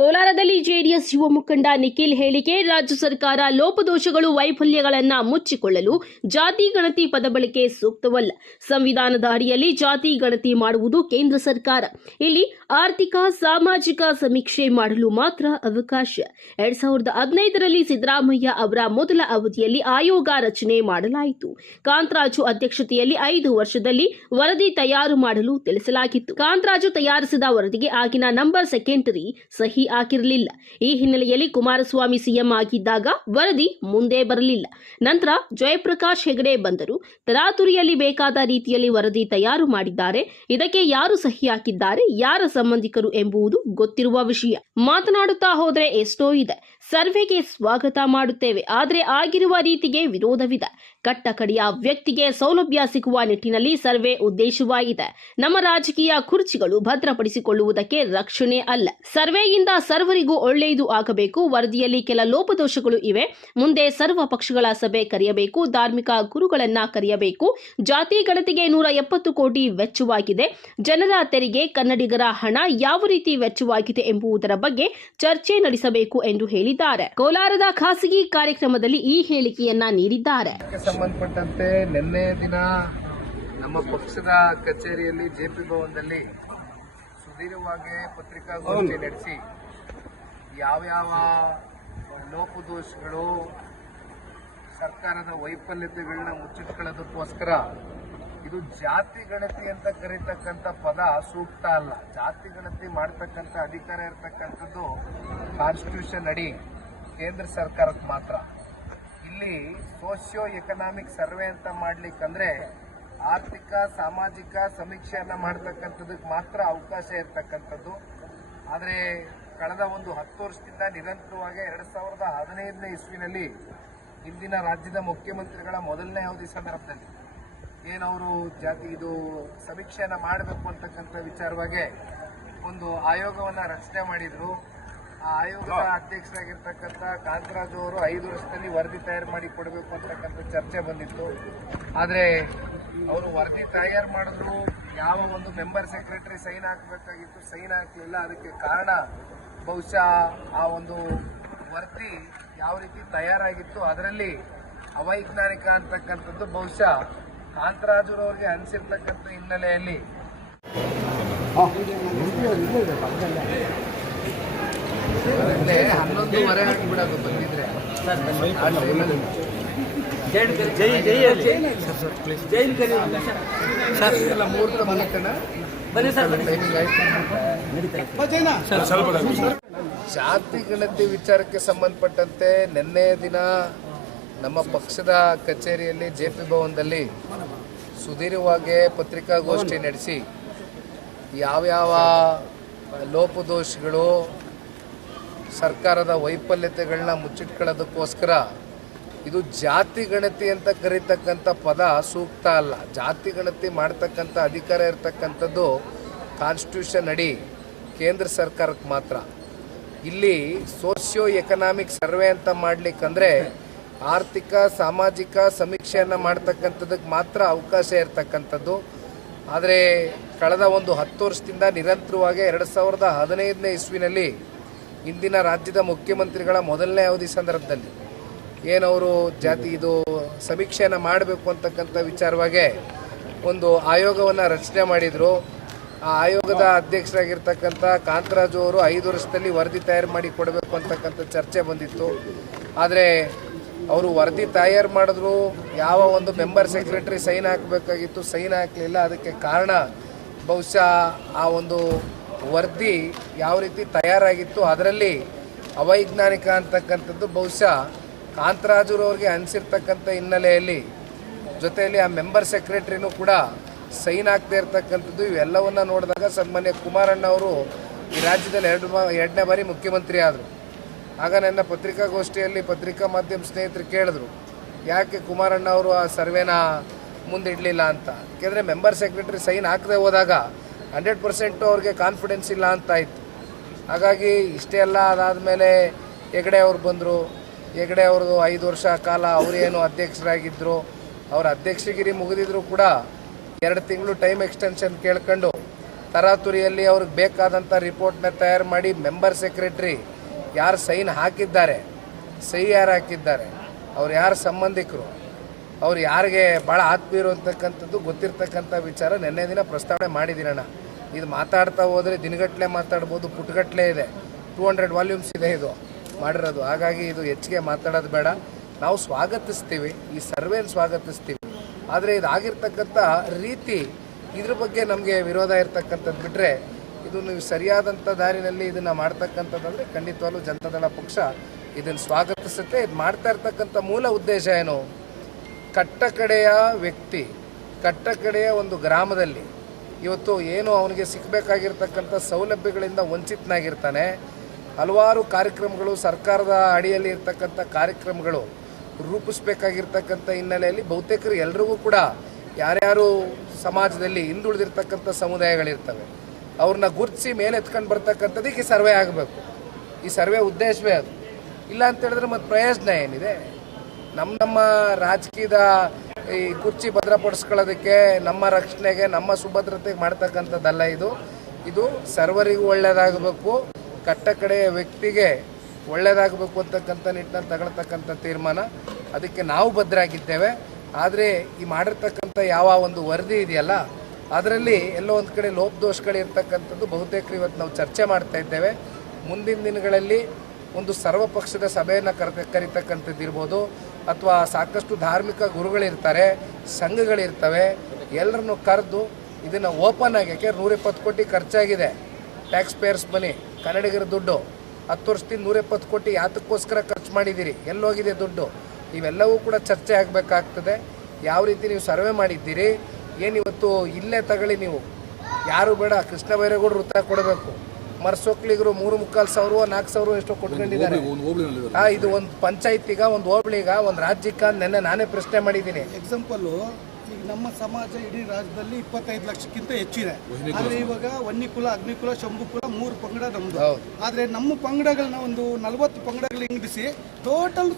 ಕೋಲಾರದಲ್ಲಿ ಜೆಡಿಎಸ್ ಯುವ ಮುಖಂಡ ನಿಖಿಲ್ ಹೇಳಿಕೆ, ರಾಜ್ಯ ಸರ್ಕಾರ ಲೋಪದೋಷಗಳು ವೈಫಲ್ಯಗಳನ್ನು ಮುಚ್ಚಿಕೊಳ್ಳಲು ಜಾತಿ ಗಣತಿ ಪದ ಬಳಕೆ ಸೂಕ್ತವಲ್ಲ. ಸಂವಿಧಾನದ ಅಡಿಯಲ್ಲಿ ಜಾತಿ ಗಣತಿ ಮಾಡುವುದು ಕೇಂದ್ರ ಸರ್ಕಾರ. ಇಲ್ಲಿ ಆರ್ಥಿಕ, ಸಾಮಾಜಿಕ ಸಮೀಕ್ಷೆ ಮಾಡಲು ಮಾತ್ರ ಅವಕಾಶ. ಎರಡ್ ಸಾವಿರದ ಹದಿನೈದರಲ್ಲಿ ಸಿದ್ದರಾಮಯ್ಯ ಅವರ ಮೊದಲ ಅವಧಿಯಲ್ಲಿ ಆಯೋಗ ರಚನೆ ಮಾಡಲಾಯಿತು. ಕಾಂತರಾಜು ಅಧ್ಯಕ್ಷತೆಯಲ್ಲಿ ಐದು ವರ್ಷದಲ್ಲಿ ವರದಿ ತಯಾರು ಮಾಡಲು ತಿಳಿಸಲಾಗಿತ್ತು. ಕಾಂತರಾಜು ತಯಾರಿಸಿದ ವರದಿಗೆ ಆಗಿನ ನಂಬರ್ ಸೆಕೆಂಡರಿ ಸಹಿ ಹಾಕಿರಲಿಲ್ಲ. ಈ ಹಿನ್ನೆಲೆಯಲ್ಲಿ ಕುಮಾರಸ್ವಾಮಿ ಸಿಎಂ ಆಗಿದ್ದಾಗ ವರದಿ ಮುಂದೆ ಬರಲಿಲ್ಲ. ನಂತರ ಜಯಪ್ರಕಾಶ್ ಹೆಗಡೆ ಬಂದರು. ತರಾತುರಿಯಲ್ಲಿ ಬೇಕಾದ ರೀತಿಯಲ್ಲಿ ವರದಿ ತಯಾರು ಮಾಡಿದ್ದಾರೆ. ಇದಕ್ಕೆ ಯಾರು ಸಹಿ ಹಾಕಿದ್ದಾರೆ, ಯಾರ ಸಂಬಂಧಿಕರು ಎಂಬುದು ಗೊತ್ತಿರುವ ವಿಷಯ. ಮಾತನಾಡುತ್ತಾ ಹೋದರೆ ಎಷ್ಟೋ ಇದೆ. ಸರ್ವೆಗೆ ಸ್ವಾಗತ ಮಾಡುತ್ತೇವೆ. ಆದರೆ ಆಗಿರುವ ರೀತಿಗೆ ವಿರೋಧವಿದೆ. ಕಟ್ಟ ಕಡೆಯ ವ್ಯಕ್ತಿಗೆ ಸೌಲಭ್ಯ ಸಿಗುವ ನಿಟ್ಟಿನಲ್ಲಿ ಸರ್ವೆ ಉದ್ದೇಶವಾಗಿದೆ ನಮ್ಮ ರಾಜಕೀಯ ಕುರ್ಚಿಗಳು ಭದ್ರಪಡಿಸಿಕೊಳ್ಳುವುದಕ್ಕೆ ರಕ್ಷಣೆ ಅಲ್ಲ. ಸರ್ವೆಯಿಂದ ಸರ್ವರಿಗೂ ಒಳ್ಳೆಯದು ಆಗಬೇಕು. ವರದಿಯಲ್ಲಿ ಕೆಲ ಲೋಪದೋಷಗಳು ಇವೆ. ಮುಂದೆ ಸರ್ವ ಪಕ್ಷಗಳ ಸಭೆ ಕರೆಯಬೇಕು. ಧಾರ್ಮಿಕ ಗುರುಗಳನ್ನ ಕರೆಯಬೇಕು. ಜಾತಿ ಗಣತಿಗೆ ನೂರ ಎಪ್ಪತ್ತು ಕೋಟಿ ವೆಚ್ಚವಾಗಿದೆ. ಜನರ ತೆರಿಗೆ ಕನ್ನಡಿಗರ ಹಣ ಯಾವ ರೀತಿ ವೆಚ್ಚವಾಗಿದೆ ಎಂಬುದರ ಬಗ್ಗೆ ಚರ್ಚೆ ನಡೆಸಬೇಕು ಎಂದು ಹೇಳಿದ್ದಾರೆ. ಕೋಲಾರದ ಖಾಸಗಿ ಕಾರ್ಯಕ್ರಮದಲ್ಲಿ ಈ ಹೇಳಿಕೆಯನ್ನ ನೀಡಿದ್ದಾರೆ. ಸಂಬಂಧಪಟ್ಟಂತೆ ನಿನ್ನೆ ದಿನ ನಮ್ಮ ಪಕ್ಷದ ಕಚೇರಿಯಲ್ಲಿ ಜೆಪಿ ಭವನದಲ್ಲಿ ಸುದೀರ್ಘವಾಗಿ ಪತ್ರಿಕಾಗೋಷ್ಠಿ ನಡೆಸಿ ಯಾವ್ಯಾವ ಲೋಪದೋಷಗಳು ಸರ್ಕಾರದ ವೈಫಲ್ಯತೆಗಳನ್ನ ಮುಚ್ಚಿಟ್ಕೊಳ್ಳೋದಕ್ಕೋಸ್ಕರ ಇದು ಜಾತಿ ಗಣತಿ ಅಂತ ಕರೀತಕ್ಕಂಥ ಪದ ಸೂಕ್ತ ಅಲ್ಲ. ಜಾತಿ ಗಣತಿ ಮಾಡ್ತಕ್ಕಂಥ ಅಧಿಕಾರ ಇರತಕ್ಕಂಥದ್ದು ಕಾನ್ಸ್ಟಿಟ್ಯೂಷನ್ ಅಡಿ ಕೇಂದ್ರ ಸರ್ಕಾರಕ್ಕೆ ಮಾತ್ರ. ಇಲ್ಲಿ ಸೋಷಿಯೋ ಎಕನಾಮಿಕ್ ಸರ್ವೆ ಅಂತ ಮಾಡ್ಲಿಕ್ಕಂದ್ರೆ ಆರ್ಥಿಕ, ಸಾಮಾಜಿಕ ಸಮೀಕ್ಷೆಯನ್ನ ಮಾಡ್ತಕ್ಕಂಥದಕ್ಕೆ ಮಾತ್ರ ಅವಕಾಶ ಇರ್ತಕ್ಕಂಥದ್ದು. ಆದರೆ ಕಳೆದ ಒಂದು ಹತ್ತು ವರ್ಷದಿಂದ ನಿರಂತರವಾಗಿ ಎರಡ್ ಸಾವಿರದ ಹದಿನೈದನೇ ಇಸ್ವಿನಲ್ಲಿ ಇಂದಿನ ರಾಜ್ಯದ ಮುಖ್ಯಮಂತ್ರಿಗಳ ಮೊದಲನೇ ಅವಧಿ ಸಂದರ್ಭದಲ್ಲಿ ಏನವರು ಜಾತಿ ಇದು ಸಮೀಕ್ಷೆಯನ್ನು ಮಾಡಬೇಕು ಅಂತಕ್ಕಂಥ ವಿಚಾರವಾಗಿ ಒಂದು ಆಯೋಗವನ್ನ ರಚನೆ ಮಾಡಿದ್ರು. ಆ ಆಯೋಗದ ಅಧ್ಯಕ್ಷರಾಗಿರ್ತಕ್ಕಂಥ ಕಾಂತರಾಜು ಅವರು ಐದು ವರ್ಷದಲ್ಲಿ ವರದಿ ತಯಾರು ಮಾಡಿ ಕೊಡಬೇಕು ಅಂತಕ್ಕಂಥ ಚರ್ಚೆ ಬಂದಿತ್ತು. ಆದರೆ ಅವರು ವರದಿ ತಯಾರು ಮಾಡಿದ್ರು ಯಾವ ಒಂದು ಮೆಂಬರ್ ಸೆಕ್ರೆಟರಿ ಸೈನ್ ಹಾಕಬೇಕಾಗಿತ್ತು ಸೈನ್ ಹಾಕಲಿಲ್ಲ. ಅದಕ್ಕೆ ಕಾರಣ ಬಹುಶಃ ಆ ಒಂದು ವರದಿ ಯಾವ ರೀತಿ ತಯಾರಾಗಿತ್ತು ಅದರಲ್ಲಿ ಅವೈಜ್ಞಾನಿಕ ಅಂತಕ್ಕಂಥದ್ದು ಬಹುಶಃ ಕಾಂತರಾಜುರವ್ರಿಗೆ ಅನಿಸಿರ್ತಕ್ಕಂಥ ಹಿನ್ನೆಲೆಯಲ್ಲಿ. ಹನ್ನೊಂದುವರೆ ಬಿಡೋದು ಬಂದಿದ್ರೆ. ಜೈ ಜೈ ಜೈ ಜೈ. ಕರಿ ಸರ್ ಎಲ್ಲ ಮುಹೂರ್ತ ಮಲಕಣ ಬನ್ನಿ ಸರ್ ಬನ್ನಿ. ಟೈಮಿಂಗ್ ಆಯ್ತು? ಜಾತಿ ಗಣತಿ ವಿಚಾರಕ್ಕೆ ಸಂಬಂಧಪಟ್ಟಂತೆ ನಿನ್ನೆ ದಿನ ನಮ್ಮ ಪಕ್ಷದ ಕಚೇರಿಯಲ್ಲಿ ಜೆ ಪಿ ಭವನದಲ್ಲಿ ಸುದೀರ್ಘವಾಗಿ ಪತ್ರಿಕಾಗೋಷ್ಠಿ ನಡೆಸಿ ಯಾವ್ಯಾವ ಲೋಪದೋಷಗಳು ಸರ್ಕಾರದ ವೈಫಲ್ಯತೆಗಳನ್ನ ಮುಚ್ಚಿಟ್ಕೊಳ್ಳೋದಕ್ಕೋಸ್ಕರ ಇದು ಜಾತಿ ಗಣತಿ ಅಂತ ಕರೀತಕ್ಕಂಥ ಪದ ಸೂಕ್ತ ಅಲ್ಲ. ಜಾತಿ ಗಣತಿ ಮಾಡ್ತಕ್ಕಂಥ ಅಧಿಕಾರ ಇರತಕ್ಕಂಥದ್ದು ಕಾನ್ಸ್ಟಿಟ್ಯೂಷನ್ ಅಡಿ ಕೇಂದ್ರ ಸರ್ಕಾರಕ್ಕೆ ಮಾತ್ರ. ಇಲ್ಲಿ ಸೋಷಿಯೋ ಎಕನಾಮಿಕ್ ಸರ್ವೆ ಅಂತ ಮಾಡಲಿಕ್ಕಂದರೆ ಆರ್ಥಿಕ, ಸಾಮಾಜಿಕ ಸಮೀಕ್ಷೆಯನ್ನು ಮಾಡ್ತಕ್ಕಂಥದ್ದಕ್ಕೆ ಮಾತ್ರ ಅವಕಾಶ ಇರತಕ್ಕಂಥದ್ದು. ಆದರೆ ಕಳೆದ ಒಂದು ಹತ್ತು ವರ್ಷದಿಂದ ನಿರಂತರವಾಗಿ ಎರಡು ಸಾವಿರದ ಹದಿನೈದನೇ ಇಸ್ವಿನಲ್ಲಿ ಇಂದಿನ ರಾಜ್ಯದ ಮುಖ್ಯಮಂತ್ರಿಗಳ ಮೊದಲನೇ ಅವಧಿ ಸಂದರ್ಭದಲ್ಲಿ ಏನವರು ಜಾತಿ ಇದು ಸಮೀಕ್ಷೆಯನ್ನು ಮಾಡಬೇಕು ಅಂತಕ್ಕಂಥ ವಿಚಾರವಾಗಿ ಒಂದು ಆಯೋಗವನ್ನು ರಚನೆ ಮಾಡಿದರು. ಆ ಆಯೋಗದ ಅಧ್ಯಕ್ಷರಾಗಿರ್ತಕ್ಕಂಥ ಕಾಂತರಾಜು ಅವರು ಐದು ವರ್ಷದಲ್ಲಿ ವರದಿ ತಯಾರು ಮಾಡಿ ಕೊಡಬೇಕು ಅಂತಕ್ಕಂಥ ಚರ್ಚೆ ಬಂದಿತ್ತು. ಆದರೆ ಅವರು ವರದಿ ತಯಾರು ಮಾಡಿದ್ರು, ಯಾವ ಒಂದು ಮೆಂಬರ್ ಸೆಕ್ರೆಟರಿ ಸೈನ್ ಹಾಕಬೇಕಾಗಿತ್ತು, ಸೈನ್ ಹಾಕಲಿಲ್ಲ. ಅದಕ್ಕೆ ಕಾರಣ ಬಹುಶಃ ಆ ಒಂದು ವರದಿ ಯಾವ ರೀತಿ ತಯಾರಾಗಿತ್ತು, ಅದರಲ್ಲಿ ಅವೈಜ್ಞಾನಿಕ ಅಂತಕ್ಕಂಥದ್ದು ಬಹುಶಃ ಕಾಂತರಾಜುರವ್ರಿಗೆ ಅನಿಸಿರ್ತಕ್ಕಂಥ ಹಿನ್ನೆಲೆಯಲ್ಲಿ, ಜೊತೆಯಲ್ಲಿ ಆ ಮೆಂಬರ್ ಸೆಕ್ರೆಟರಿನೂ ಕೂಡ ಸೈನ್ ಆಗ್ತಾ ಇರ್ತಕ್ಕಂಥದ್ದು, ಇವೆಲ್ಲವನ್ನ ನೋಡಿದಾಗ ಸನ್ಮಾನ್ಯ ಕುಮಾರಣ್ಣ ಅವರು ಈ ರಾಜ್ಯದಲ್ಲಿ ಎರಡು ಎರಡನೇ ಬಾರಿ ಮುಖ್ಯಮಂತ್ರಿ ಆದರು ಆಗ ನನ್ನ ಪತ್ರಿಕಾಗೋಷ್ಠಿಯಲ್ಲಿ ಪತ್ರಿಕಾ ಮಾಧ್ಯಮ ಸ್ನೇಹಿತರು ಕೇಳಿದ್ರು, ಯಾಕೆ ಕುಮಾರಣ್ಣ ಅವರು ಆ ಸರ್ವೆನ ಮುಂದಿಡಲಿಲ್ಲ ಅಂತ. ಯಾಕೆಂದರೆ ಮೆಂಬರ್ ಸೆಕ್ರೆಟರಿ ಸೈನ್ ಹಾಕದೆ ಹೋದಾಗ ಹಂಡ್ರೆಡ್ ಪರ್ಸೆಂಟು ಅವ್ರಿಗೆ ಕಾನ್ಫಿಡೆನ್ಸ್ ಇಲ್ಲ ಅಂತ ಇತ್ತು ಹಾಗಾಗಿ ಇಷ್ಟೇ ಎಲ್ಲ ಅದಾದಮೇಲೆ ಹೆಗಡೆ ಅವ್ರು ಬಂದರು. ಹೆಗಡೆ ಅವ್ರದ್ದು ಐದು ವರ್ಷ ಕಾಲ ಅವರೇನು ಅಧ್ಯಕ್ಷರಾಗಿದ್ದರು ಅವ್ರ ಅಧ್ಯಕ್ಷಗಿರಿ ಮುಗಿದಿದ್ರು ಕೂಡ ಎರಡು ತಿಂಗಳು ಟೈಮ್ ಎಕ್ಸ್ಟೆನ್ಷನ್ ಕೇಳ್ಕೊಂಡು ತರಾತುರಿಯಲ್ಲಿ ಅವ್ರಿಗೆ ಬೇಕಾದಂಥ ರಿಪೋರ್ಟ್ನ ತಯಾರು ಮಾಡಿ ಮೆಂಬರ್ ಸೆಕ್ರೆಟ್ರಿ ಯಾರು ಸೈನ್ ಹಾಕಿದ್ದಾರೆ, ಸಹಿ ಯಾರು ಹಾಕಿದ್ದಾರೆ, ಅವ್ರು ಯಾರು ಸಂಬಂಧಿಕರು? ಅವ್ರು ಯಾರಿಗೆ ಭಾಳ ಆತ್ಮೀಯರು ಅಂತಕ್ಕಂಥದ್ದು ಗೊತ್ತಿರ್ತಕ್ಕಂಥ ವಿಚಾರ ನಿನ್ನೆ ದಿನ ಪ್ರಸ್ತಾವನೆ ಮಾಡಿದ್ದೀನಣ್ಣ ಇದು ಮಾತಾಡ್ತಾ ಹೋದರೆ ದಿನಗಟ್ಟಲೆ ಮಾತಾಡ್ಬೋದು, ಪುಟಗಟ್ಟಲೆ ಇದೆ. ಟೂ ಹಂಡ್ರೆಡ್ ವಾಲ್ಯೂಮ್ಸ್ ಇದೆ ಇದು ಮಾಡಿರೋದು. ಹಾಗಾಗಿ ಇದು ಹೆಚ್ಚಿಗೆ ಮಾತಾಡೋದು ಬೇಡ. ನಾವು ಸ್ವಾಗತಿಸ್ತೀವಿ, ಈ ಸರ್ವೇನ ಸ್ವಾಗತಿಸ್ತೀವಿ. ಆದರೆ ಇದಾಗಿರ್ತಕ್ಕಂಥ ರೀತಿ ಇದ್ರ ಬಗ್ಗೆ ನಮಗೆ ವಿರೋಧ ಇರ್ತಕ್ಕಂಥದ್ದು ಬಿಟ್ಟರೆ ಇದು ನೀವು ಸರಿಯಾದಂಥ ದಾರಿನಲ್ಲಿ ಇದನ್ನು ಮಾಡ್ತಕ್ಕಂಥದ್ದಂದರೆ ಖಂಡಿತವಾಗ್ಲೂ ಜನತಾದಳ ಪಕ್ಷ ಇದನ್ನು ಸ್ವಾಗತಿಸುತ್ತೆ. ಇದು ಮಾಡ್ತಾ ಇರ್ತಕ್ಕಂಥ ಮೂಲ ಉದ್ದೇಶ ಏನು? ಕಟ್ಟ ಕಡೆಯ ವ್ಯಕ್ತಿ, ಕಟ್ಟಕಡೆಯ ಒಂದು ಗ್ರಾಮದಲ್ಲಿ ಇವತ್ತು ಏನು ಅವನಿಗೆ ಸಿಕ್ಕಬೇಕಾಗಿರ್ತಕ್ಕಂಥ ಸೌಲಭ್ಯಗಳಿಂದ ವಂಚಿತನಾಗಿರ್ತಾನೆ, ಹಲವಾರು ಕಾರ್ಯಕ್ರಮಗಳು ಸರ್ಕಾರದ ಅಡಿಯಲ್ಲಿ ಇರ್ತಕ್ಕಂಥ ಕಾರ್ಯಕ್ರಮಗಳು ರೂಪಿಸ್ಬೇಕಾಗಿರ್ತಕ್ಕಂಥ ಹಿನ್ನೆಲೆಯಲ್ಲಿ ಬಹುತೇಕರು ಎಲ್ರಿಗೂ ಕೂಡ ಯಾರ್ಯಾರು ಸಮಾಜದಲ್ಲಿ ಹಿಂದುಳಿದಿರ್ತಕ್ಕಂಥ ಸಮುದಾಯಗಳಿರ್ತವೆ, ಅವ್ರನ್ನ ಗುರುತಿಸಿ ಮೇಲೆ ಎತ್ಕೊಂಡು ಬರ್ತಕ್ಕಂಥದ್ದಕ್ಕೆ ಸರ್ವೆ ಆಗಬೇಕು. ಈ ಸರ್ವೆ ಉದ್ದೇಶವೇ ಅದು. ಇಲ್ಲ ಅಂತ ಹೇಳಿದ್ರೆ ಮತ್ತೆ ಪ್ರಯೋಜನ ಏನಿದೆ? ನಮ್ಮ ನಮ್ಮ ರಾಜಕೀಯದ ಈ ಕುರ್ಚಿ ಭದ್ರಪಡಿಸ್ಕೊಳ್ಳೋದಕ್ಕೆ ನಮ್ಮ ರಕ್ಷಣೆಗೆ, ನಮ್ಮ ಸುಭದ್ರತೆಗೆ ಮಾಡ್ತಕ್ಕಂಥದ್ದಲ್ಲ ಇದು. ಇದು ಸರ್ವರಿಗೂ ಒಳ್ಳೆಯದಾಗಬೇಕು, ಕಟ್ಟ ಕಡೆಯ ವ್ಯಕ್ತಿಗೆ ಒಳ್ಳೆಯದಾಗಬೇಕು ಅಂತಕ್ಕಂಥ ನಿಟ್ಟಿನಲ್ಲಿ ತಗೊಳ್ತಕ್ಕಂಥ ತೀರ್ಮಾನ. ಅದಕ್ಕೆ ನಾವು ಭದ್ರಾಗಿದ್ದೇವೆ. ಆದರೆ ಈ ಮಾಡಿರ್ತಕ್ಕಂಥ ಯಾವ ಒಂದು ವರದಿ ಇದೆಯಲ್ಲ, ಅದರಲ್ಲಿ ಎಲ್ಲೋ ಒಂದು ಕಡೆ ಲೋಪದೋಷಗಳಿರ್ತಕ್ಕಂಥದ್ದು ಬಹುತೇಕ ಇವತ್ತು ನಾವು ಚರ್ಚೆ ಮಾಡ್ತಾ ಇದ್ದೇವೆ. ಮುಂದಿನ ದಿನಗಳಲ್ಲಿ ಒಂದು ಸರ್ವಪಕ್ಷದ ಸಭೆಯನ್ನು ಕರೆ ಕರಿತಕ್ಕಂಥದ್ದು ಇರ್ಬೋದು ಅಥವಾ ಸಾಕಷ್ಟು ಧಾರ್ಮಿಕ ಗುರುಗಳಿರ್ತಾರೆ, ಸಂಘಗಳಿರ್ತವೆ ಎಲ್ಲರನ್ನು ಕರೆದು ಇದನ್ನು ಓಪನ್ ಆಗಿ ಯಾಕೆ ನೂರಿಪ್ಪತ್ತು ಕೋಟಿ ಖರ್ಚಾಗಿದೆ. ಟ್ಯಾಕ್ಸ್ ಪೇಯರ್ಸ್ ಮನಿ ಕನ್ನಡಿಗರ ದುಡ್ಡು. ಹತ್ತು ವರ್ಷದಿಂದ ನೂರಿಪ್ಪತ್ತು ಕೋಟಿ ಯಾತಕ್ಕೋಸ್ಕರ ಖರ್ಚು ಮಾಡಿದ್ದೀರಿ, ಎಲ್ಲೋಗಿದೆ ದುಡ್ಡು. ಇವೆಲ್ಲವೂ ಕೂಡ ಚರ್ಚೆ ಆಗಬೇಕಾಗ್ತದೆ. ಯಾವ ರೀತಿ ನೀವು ಸರ್ವೆ ಮಾಡಿದ್ದೀರಿ, ಏನಿವತ್ತು ಇಲ್ಲೇ ತಗೊಳ್ಳಿ ನೀವು. ಯಾರು ಬೇಡ, ಕೃಷ್ಣ ಬೈರೇಗೌಡರು ಉತ್ತರ ಕೊಡಬೇಕು. ಮರ್ಸೊಕ್ಲಿಗರು ಮೂರು ಮುಕ್ಕಾಲು ಸಾವಿರ ನಾಲ್ಕು ಸಾವಿರ ಎಷ್ಟೋ ಕೊಟ್ಕೊಂಡಿದ್ದಾರೆ. ಆ, ಇದು ಒಂದು ಪಂಚಾಯತಿಗ ಒಂದು ಹೋಬಳಿಗ ಒಂದು ರಾಜ್ಯಕ್ಕ ನೆನ್ನೆ ನಾನೇ ಪ್ರಶ್ನೆ ಮಾಡಿದ್ದೀನಿ. ಎಕ್ಸಾಂಪಲ್ಲು ಈಗ ನಮ್ಮ ಸಮಾಜ ಇಡೀ ರಾಜ್ಯದಲ್ಲಿ ಇಪ್ಪತ್ತೈದು ಲಕ್ಷಕ್ಕಿಂತ ಹೆಚ್ಚಿದೆ. ಆದ್ರೆ ಇವಾಗ ವನ್ನಿಕುಲ ಅಗ್ನಿಕುಲ ಶಂಭುಕುಲ ಮೂರು ಪಂಗಡ ನಮ್ದು. ಹೌದು. ಆದ್ರೆ ನಮ್ಮ ಪಂಗಡಗಳನ್ನ ಒಂದು ನಲವತ್ತು ಪಂಗಡಗಳು ಇಂಗಿಸಿ ಟೋಟಲ್